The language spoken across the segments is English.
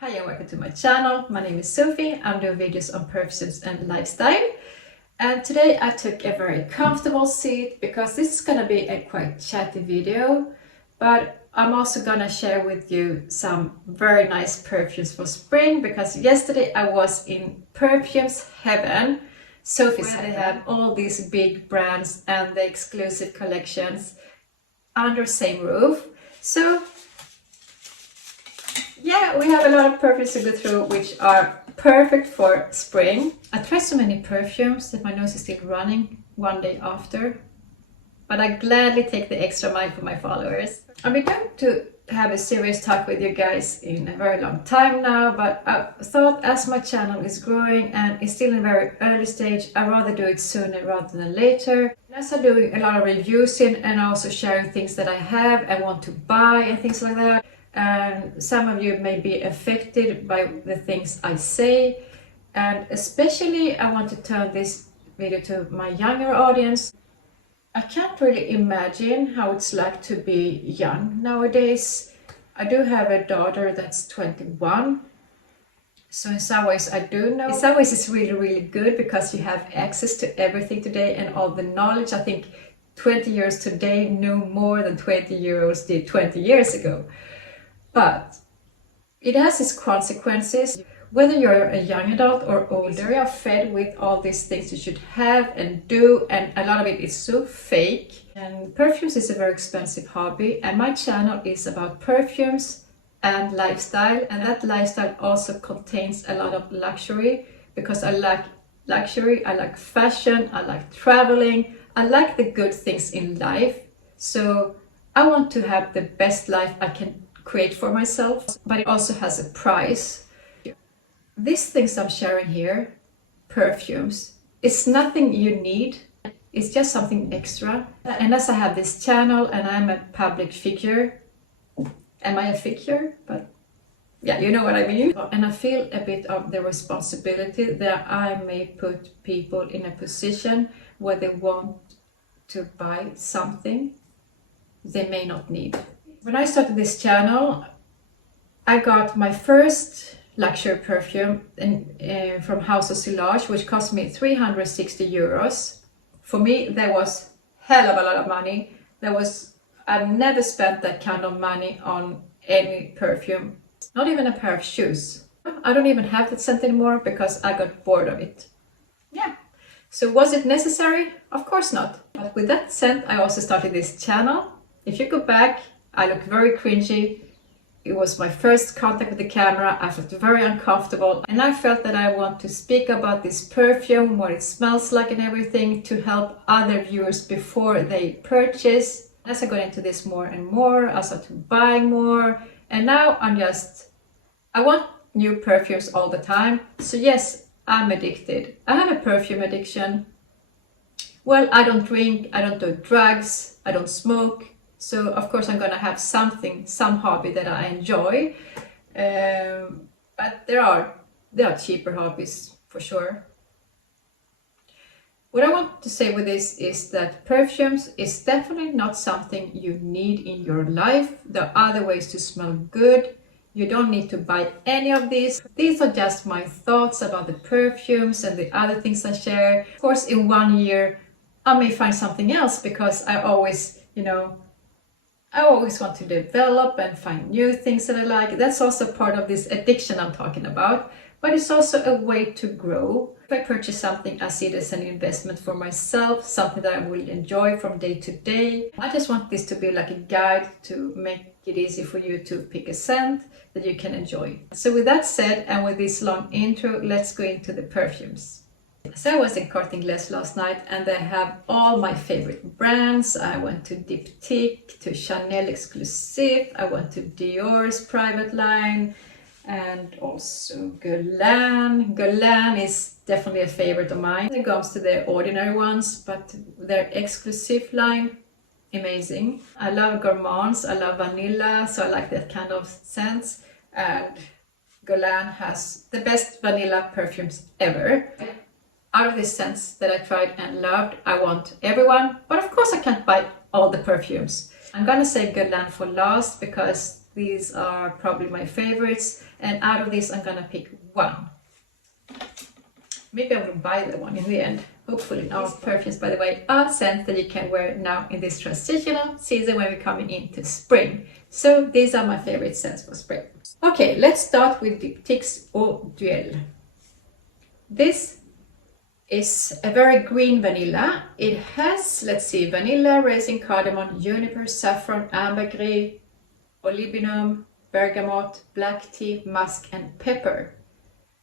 Hi and welcome to my channel. My name is Sophie. I'm doing videos on perfumes and lifestyle. And today I took a very comfortable seat because this is going to be a quite chatty video. But I'm also going to share with you some very nice perfumes for spring because yesterday I was in Perfume's heaven. Sophie's heaven. They have all these big brands and the exclusive collections under the same roof. So yeah, we have a lot of perfumes to go through which are perfect for spring. I tried so many perfumes that my nose is still running one day after. But I gladly take the extra mile for my followers. I've been going to have a serious talk with you guys in a very long time now, but I thought as my channel is growing and is still in a very early stage, I'd rather do it sooner rather than later. As I'm doing a lot of reviews and also sharing things that I have and want to buy and things like that. And some of you may be affected by the things I say, and especially I want to turn this video to my younger audience. I can't really imagine how it's like to be young nowadays. I do have a daughter that's 21, so in some ways I do know. In some ways it's really good because you have access to everything today and all the knowledge. I think 20 years today knew more than 20-year-olds did 20 years ago. But it has its consequences. Whether you're a young adult or older, you are fed with all these things you should have and do, and a lot of it is so fake. And perfumes is a very expensive hobby, and my channel is about perfumes and lifestyle, and that lifestyle also contains a lot of luxury because I like luxury, I like fashion, I like traveling, I like the good things in life. So I want to have the best life I can create for myself, but it also has a price. These things I'm sharing here, perfumes, it's nothing you need, it's just something extra. And as I have this channel and I'm a public figure, am I a figure? But yeah, you know what I mean. And I feel a bit of the responsibility that I may put people in a position where they want to buy something they may not need. When I started this channel, I got my first luxury perfume from House of Silage, which cost me 360 euros. For me, that was hell of a lot of money. I've never spent that kind of money on any perfume, not even a pair of shoes. I don't even have that scent anymore because I got bored of it. Yeah. So was it necessary? Of course not. But with that scent, I also started this channel. If you go back, I look very cringy. It was my first contact with the camera. I felt very uncomfortable and I felt that I want to speak about this perfume, what it smells like and everything to help other viewers before they purchase. As I got into this more and more, I started buying more, and now I want new perfumes all the time. So yes, I'm addicted. I have a perfume addiction. Well, I don't drink, I don't do drugs, I don't smoke. So of course I'm gonna have some hobby that I enjoy, but there are cheaper hobbies for sure. What I want to say with this is that perfumes is definitely not something you need in your life. There are other ways to smell good. You don't need to buy any of these. These are just my thoughts about the perfumes and the other things I share. Of course, in 1 year I may find something else because I always want to develop and find new things that I like. That's also part of this addiction I'm talking about. But it's also a way to grow. If I purchase something, I see it as an investment for myself, something that I will enjoy from day to day. I just want this to be like a guide to make it easy for you to pick a scent that you can enjoy. So with that said, and with this long intro, let's go into the perfumes. So I was in Curated last night and they have all my favorite brands. I went to Diptyque, to Chanel Exclusive, I went to Dior's private line and also Guerlain. Guerlain is definitely a favorite of mine. It comes to the ordinary ones, but their exclusive line, amazing. I love gourmands, I love vanilla, so I like that kind of scents. And Guerlain has the best vanilla perfumes ever. Out of these scents that I tried and loved, I want everyone, but of course I can't buy all the perfumes. I'm gonna say Guerlain for last because These are probably my favorites, and out of these I'm gonna pick one. Maybe I will buy the one in the end. Hopefully not. These perfumes, by the way, are scents that you can wear now in this transitional season when we're coming into spring. So these are my favorite scents for spring. Okay, let's start with Diptyque's Eau d'Huile. This is a very green vanilla. It has, let's see, vanilla, raisin, cardamom, juniper, saffron, ambergris, olivinum, bergamot, black tea, musk, and pepper.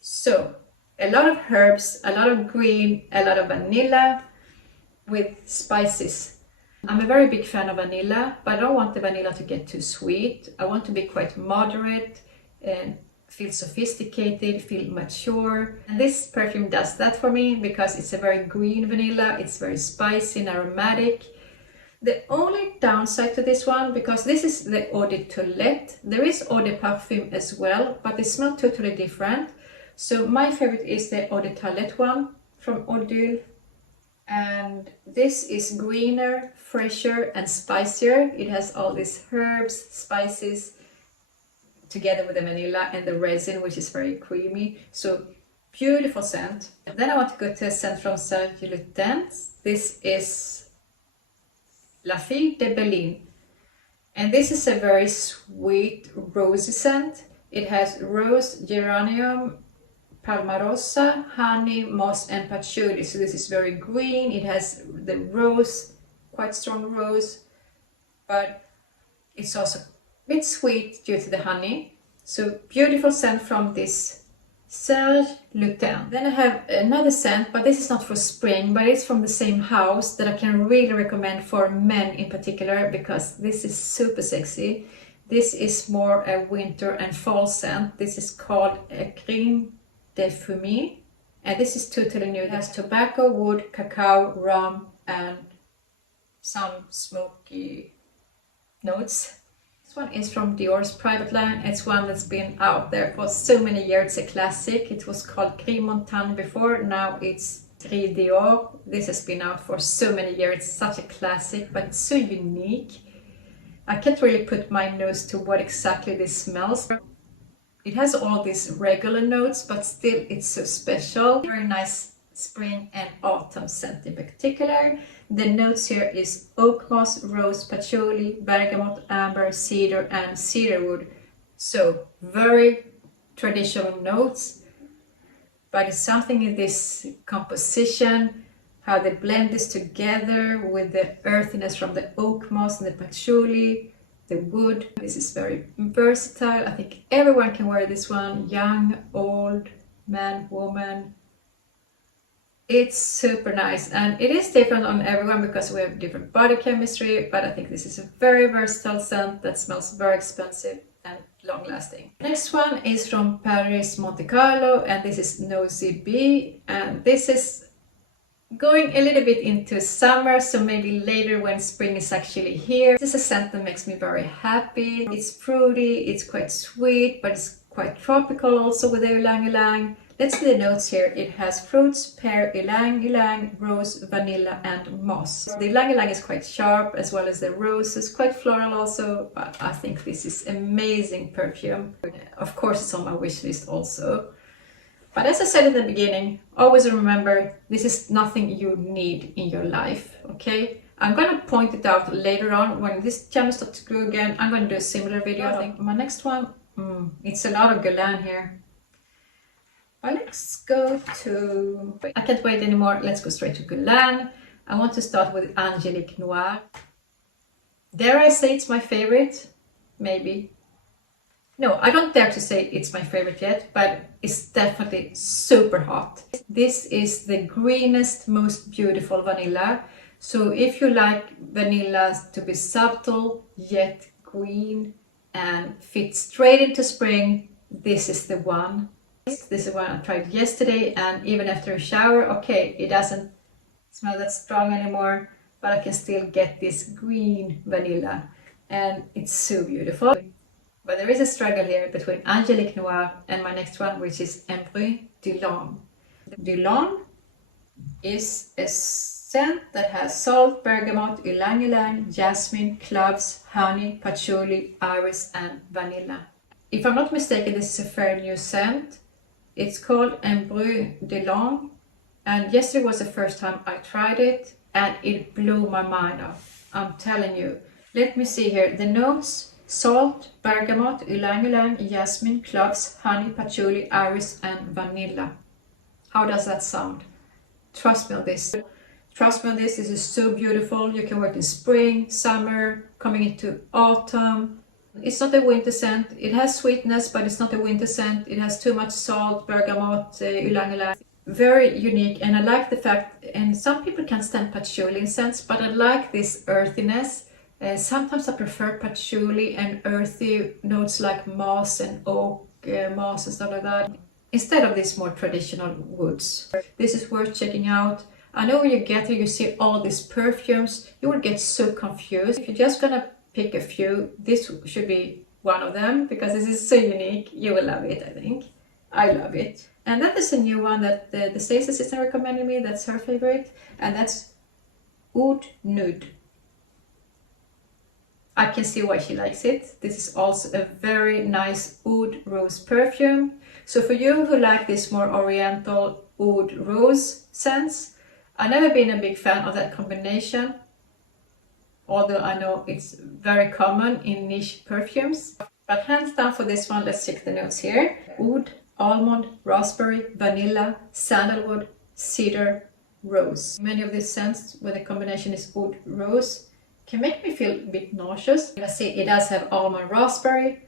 So a lot of herbs, a lot of green, a lot of vanilla with spices. I'm a very big fan of vanilla, but I don't want the vanilla to get too sweet. I want to be quite moderate and feel sophisticated, feel mature. And this perfume does that for me because it's a very green vanilla, it's very spicy and aromatic. The only downside to this one, because this is the Eau de Toilette, there is Eau de Parfum as well, but they smell totally different. So my favorite is the Eau de Toilette one from Eau d'Huile. And this is greener, fresher and spicier. It has all these herbs, spices, together with the vanilla and the resin, which is very creamy. So beautiful scent. Then I want to go to a scent from Saint Gilles. This is La Fille de Berlin. And this is a very sweet, rosy scent. It has rose, geranium, palmarosa, honey, moss and patchouli. So this is very green. It has the rose, quite strong rose, but it's also a bit sweet due to the honey. So beautiful scent from this Serge Lutens. Then I have another scent, but this is not for spring, but it's from the same house that I can really recommend for men in particular because this is super sexy. This is more a winter and fall scent. This is called a Crème de Fumée, and this is totally new. It has tobacco, wood, cacao, rum, and some smoky notes. This one is from Dior's private line. It's one that's been out there for so many years. It's a classic. It was called Gris Montagne before. Now it's Gris Dior. This has been out for so many years. It's such a classic, but it's so unique. I can't really put my nose to what exactly this smells. It has all these regular notes, but still it's so special. Very nice spring and autumn scent in particular. The notes here is oak moss, rose, patchouli, bergamot, amber, cedar and cedarwood. So very traditional notes, but it's something in this composition, how they blend this together with the earthiness from the oak moss and the patchouli, the wood. This is very versatile. I think everyone can wear this one, young, old, man, woman. It's super nice, and it is different on everyone because we have different body chemistry, but I think this is a very versatile scent that smells very expensive and long lasting. Next one is from Paris Monte Carlo, and this is Nosy Bee, and this is going a little bit into summer, so maybe later when spring is actually here. This is a scent that makes me very happy. It's fruity, it's quite sweet, but it's quite tropical also with the ylang ylang. Let's see the notes here. It has fruits, pear, ylang ylang, rose, vanilla and moss. The ylang ylang is quite sharp, as well as the rose is quite floral also, but I think this is amazing perfume. Of course it's on my wish list also. But as I said in the beginning, always remember, this is nothing you need in your life, okay? I'm gonna point it out later on when this channel starts to grow again. I'm gonna do a similar video. I think my next one, it's a lot of Guerlain here. But let's go to, I can't wait anymore. Let's go straight to Guerlain. I want to start with Angelique Noir. Dare I say it's my favorite? Maybe. No, I don't dare to say it's my favorite yet, but it's definitely super hot. This is the greenest, most beautiful vanilla. So if you like vanillas to be subtle, yet green, and fit straight into spring, this is the one. This is one I tried yesterday, and even after a shower, okay, it doesn't smell that strong anymore, but I can still get this green vanilla, and it's so beautiful. But there is a struggle here between Angelique Noir and my next one, which is Embry du Laune. Du Laune is a Scent that has salt, bergamot, ylang ylang, jasmine, cloves, honey, patchouli, iris and vanilla. If I'm not mistaken, this is a fairly new scent. It's called Embru de Langue, and yesterday was the first time I tried it and it blew my mind off. I'm telling you. Let me see here. The notes: salt, bergamot, ylang ylang, jasmine, cloves, honey, patchouli, iris and vanilla. How does that sound? Trust me on this. Trust me on this. This is so beautiful. You can wear it in spring, summer, coming into autumn. It's not a winter scent. It has sweetness, but it's not a winter scent. It has too much salt, bergamot, ylang ylang. Very unique, and I like the fact, and some people can stand patchouli scents, but I like this earthiness. Sometimes I prefer patchouli and earthy notes like moss and oak, moss and stuff like that, instead of these more traditional woods. This is worth checking out. I know when you get here, you see all these perfumes, you will get so confused. If you're just gonna pick a few, this should be one of them, because this is so unique. You will love it, I think. I love it. And that is a new one that the sales assistant recommended me. That's her favorite, and that's Oud Nude. I can see why she likes it. This is also a very nice oud rose perfume. So for you who like this more oriental oud rose scents, I've never been a big fan of that combination, although I know it's very common in niche perfumes. But hands down for this one, let's check the notes here. Oud, almond, raspberry, vanilla, sandalwood, cedar, rose. Many of these scents where the combination is oud rose can make me feel a bit nauseous. I see it does have almond, raspberry.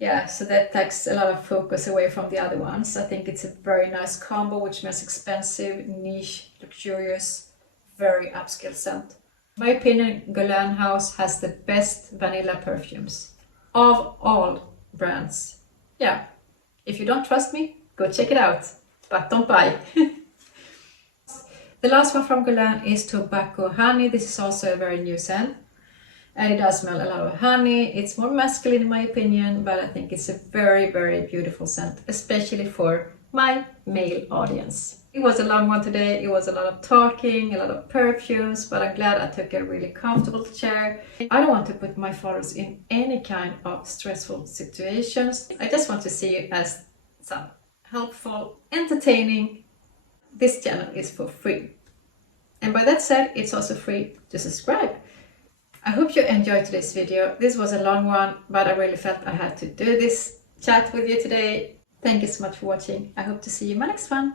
Yeah, so that takes a lot of focus away from the other ones. I think it's a very nice combo, which makes expensive, niche, luxurious, very upscale scent. In my opinion, Guerlain House has the best vanilla perfumes of all brands. Yeah, if you don't trust me, go check it out, but don't buy. The last one from Guerlain is Tobacco Honey. This is also a very new scent, and it does smell a lot of honey. It's more masculine in my opinion, but I think it's a very, very beautiful scent, especially for my male audience. It was a long one today. It was a lot of talking, a lot of perfumes, but I'm glad I took a really comfortable chair. I don't want to put my followers in any kind of stressful situations. I just want to see you as some helpful, entertaining. This channel is for free. And by that said, it's also free to subscribe. I hope you enjoyed today's video. This was a long one, but I really felt I had to do this chat with you today. Thank you so much for watching. I hope to see you in my next one.